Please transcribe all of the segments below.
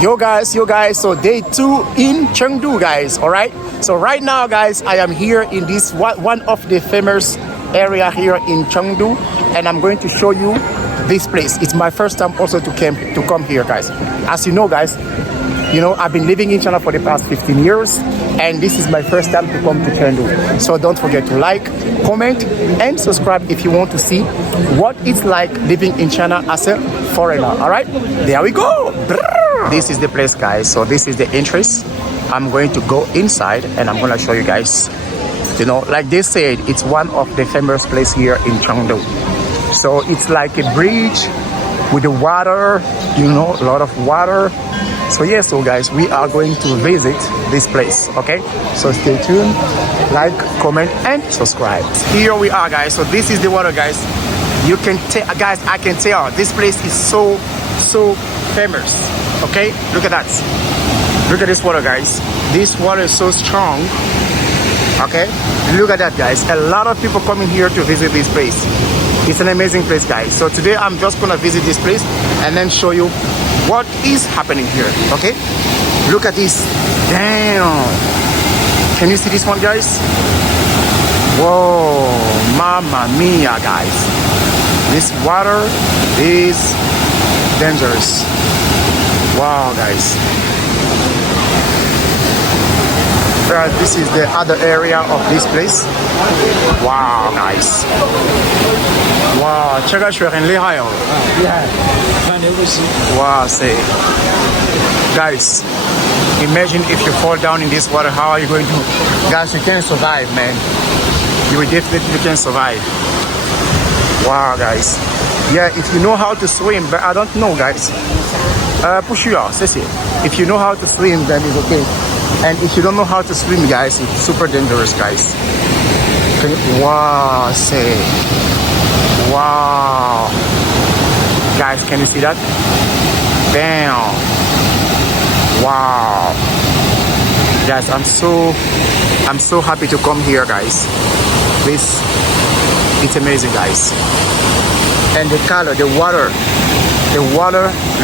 Yo guys, so day 2 in Chengdu guys, all right? So right now guys, I am here in this one of the famous area here in Chengdu, and I'm going to show you this place. It's my first time also to come here guys. As you know guys, I've been living in China for the past 15 years, and this is my first time to come to Chengdu. So don't forget to like, comment, and subscribe if you want to see what it's like living in China as a foreigner. All right, there we go. This is the place guys. So this is the entrance. I'm going to go inside and I'm going to show you guys. Like they said, it's one of the famous places here in Chengdu. So it's like a bridge with the water, a lot of water. So yes, so guys, we are going to visit this place, okay? So stay tuned, like, comment, and subscribe. Here we are, guys. So this is the water, guys. You can tell, guys, I can tell this place is so famous, okay? Look at that. Look at this water, guys. This water is so strong, okay? Look at that, guys. A lot of people coming here to visit this place. It's an amazing place, guys. So today I'm just gonna visit this place and then show you what is happening here, okay? Look at this. Damn. Can you see this one, guys? Whoa, mamma mia, guys. This water is dangerous. Wow, guys. This is the other area of this place. Wow, guys. Wow, 这个水很厉害哦。厉害，川流不息。哇塞 ，guys, imagine if you fall down in this water, how are you going to? Guys, you can survive, man. You definitely can survive. Wow, guys. Yeah, if you know how to swim, but I don't know, guys. 不需要，谢谢。If you know how to swim, then it's okay. And if you don't know how to swim, guys, it's super dangerous, guys. Wow, say. Wow. Guys, can you see that? Bam. Wow. Guys, I'm so happy to come here, guys. It's amazing, guys. And the color, the water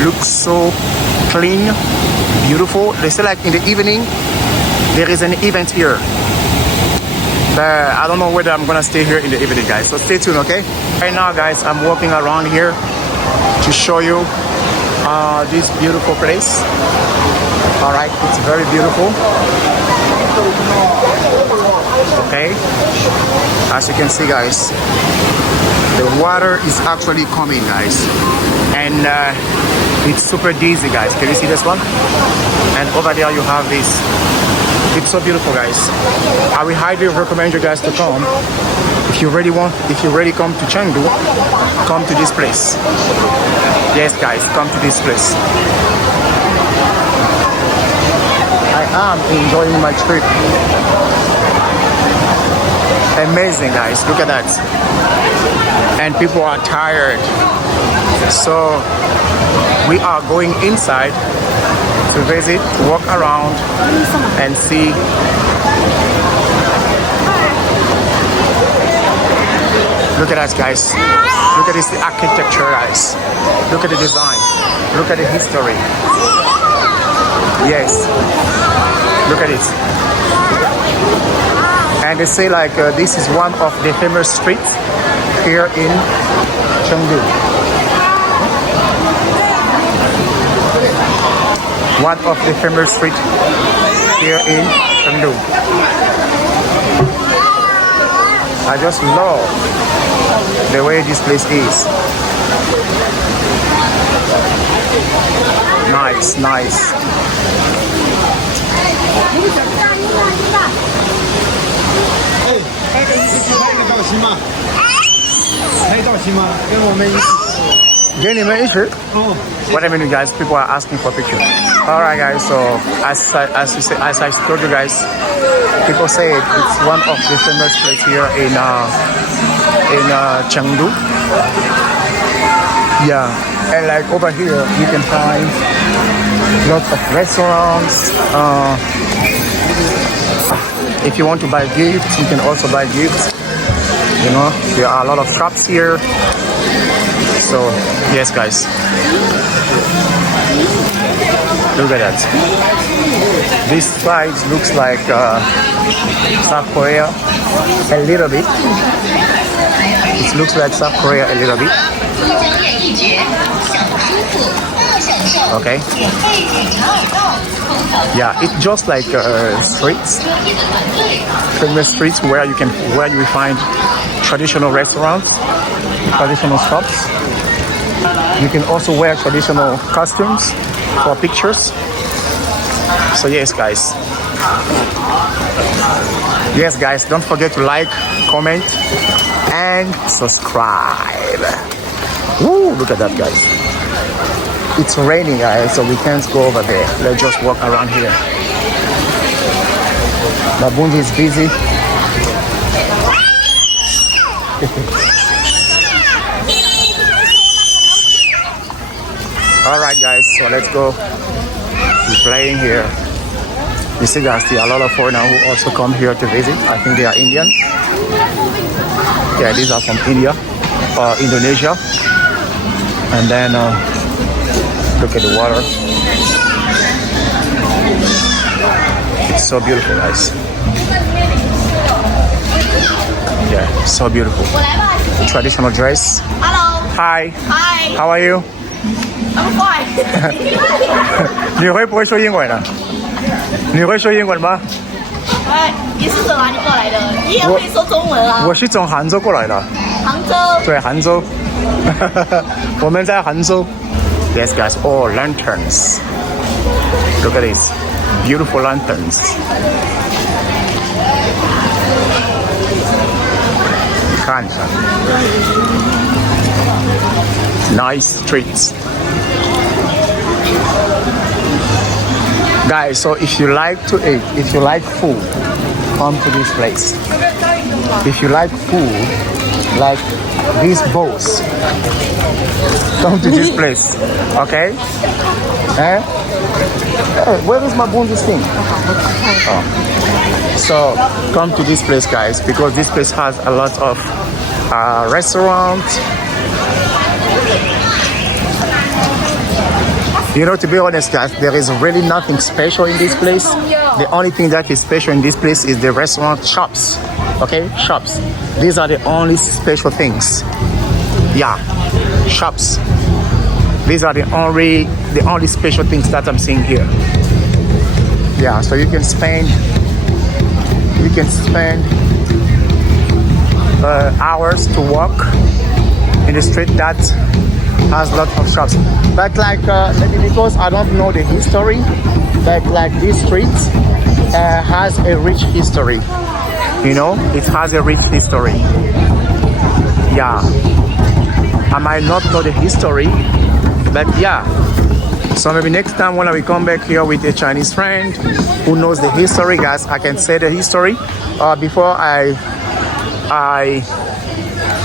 looks so clean, beautiful. They say like in the evening there is an event here, but I don't know whether I'm gonna stay here in the evening, guys. So stay tuned, okay? Right now, guys, I'm walking around here to show you this beautiful place. All right, it's very beautiful. Okay, as you can see, guys, the water is actually coming, guys, and it's super dizzy, guys. Can you see this one? And over there you have this. It's so beautiful, guys. I will highly recommend you guys to come. If you really come to Chengdu, come to this place. Yes, guys, come to this place. I am enjoying my trip. Amazing, guys. Look at that. And people are tired. So we are going inside to visit, walk around, and see. Look at that, guys. Look at this architecture, guys. Look at the design. Look at the history. Yes. Look at it. And they say like this is one of the famous streets here in Chengdu. One of the famous streets here in Chengdu. I just love the way this place is. Nice, nice. Whatever, you guys, people are asking for pictures. All right, guys. So as I told you guys, people say it's one of the famous places here in Chengdu. Yeah, and like over here, you can find lots of restaurants. If you want to buy gifts, you can also buy gifts. There are a lot of shops here. So yes, guys. Look at that. This side looks like South Korea a little bit. It looks like South Korea a little bit. Okay. Yeah, it's just like streets, famous streets where you will find traditional restaurants, traditional shops. You can also wear traditional costumes for pictures. So yes, guys. Yes, guys, don't forget to like, comment, and subscribe. Woo, look at that, guys. It's raining, guys, so we can't go over there. Let's just walk around here. Babunji is busy. All right, guys, so let's go. We're playing here. You see, guys, there are a lot of foreigners who also come here to visit. I think they are Indian. Yeah, these are from India or Indonesia. And then look at the water. It's so beautiful, guys. Yeah, so beautiful. Traditional dress. Hello. Hi. Hi. How are you? I'm fine. 你会不会说英文啊？你会说英文吗？你是从哪里过来的？你也会说中文啊？我是从杭州过来的。杭州。对，杭州。我们在杭州。Yes, guys. Oh, lanterns. Look at this. Beautiful lanterns. 你看一下。Nice streets. Guys, so if you like to eat, if you like food, come to this place. If you like food, like these bowls, come to this place, okay? Eh? Where is my bonus thing? Oh. So come to this place, guys, because this place has a lot of restaurants. You know, to be honest, guys, there is really nothing special in this place. The only thing that is special in this place is the restaurant shops. Okay, shops. These are the only special things. Yeah, shops. These are the only special things that I'm seeing here. Yeah, so you can spend hours to walk in the street that has lots of shops, but like maybe because I don't know the history, but like this street has a rich history. You know, it has a rich history. Yeah, I might not know the history, but yeah. So maybe next time when we come back here with a Chinese friend who knows the history, guys, I can say the history. Before I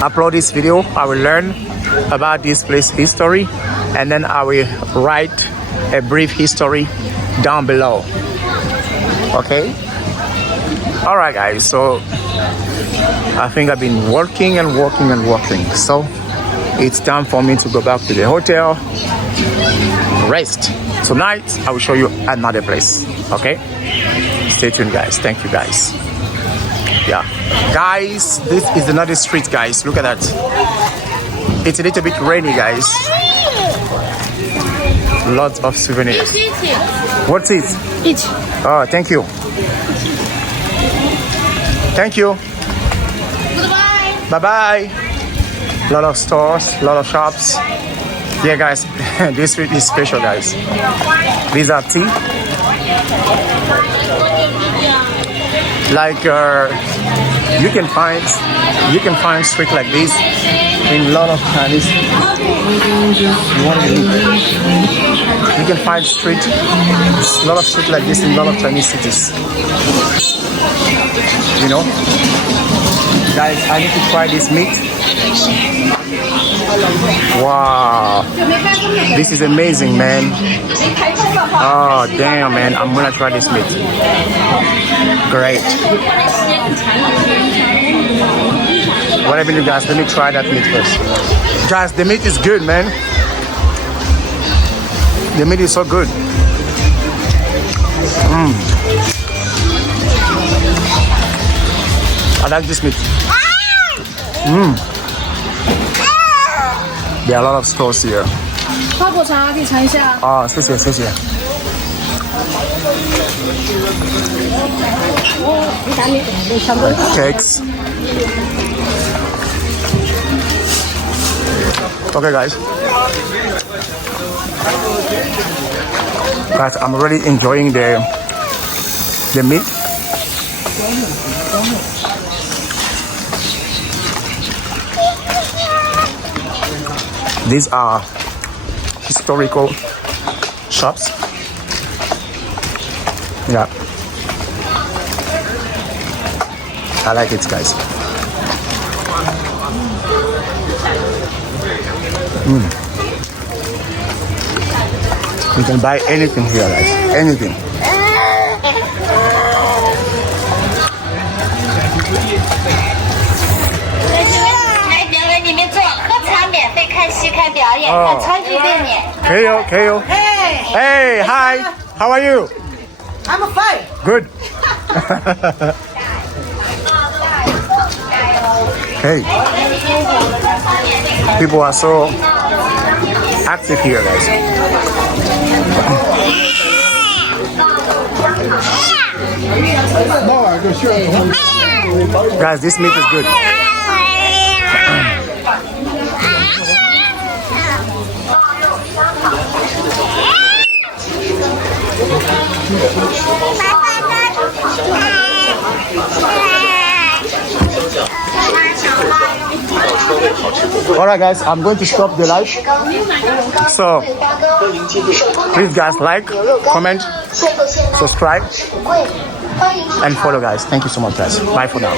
upload this video, I will learn about this place history, and then I will write a brief history down below. Okay? Alright, guys, so I think I've been working, so it's time for me to go back to the hotel, rest. Tonight I will show you another place. Okay, stay tuned, guys. Thank you, guys. Yeah, guys, this is another street, guys. Look at that. It's a little bit rainy, guys. Lots of souvenirs. What's it? Eat. Oh, thank you. Thank you. Goodbye. Bye-bye. Lot of stores, lot of shops. Yeah, guys, this street is special, guys. These are tea. Like you can find street like this in a lot of Chinese. You can find a lot of street like this in a lot of Chinese cities. You know, guys, I need to try this meat. Wow, this is amazing, man. Oh damn, man, I'm gonna try this meat. Great. Whatever you guys, let me try that meat first. Guys, the meat is good, man. The meat is so good. I like this meat. There are a lot of stores here. 花果茶可以尝一下。啊，谢谢谢谢。Cakes. Okay, guys. Guys, I'm really enjoying the meat. These are historical shops. Yeah, I like it, guys. You can buy anything here, guys. Anything. 来，两人你们坐，喝茶免费，看戏看表演，看川剧电影。可以哦，可以哦。Hey, hi. How are you? I'm fine. Good. Hey. People are so active here, guys. Guys, this meat is good. Alright guys, I'm going to stop the live. So please guys like, comment, subscribe and follow guys. Thank you so much guys. Bye for now.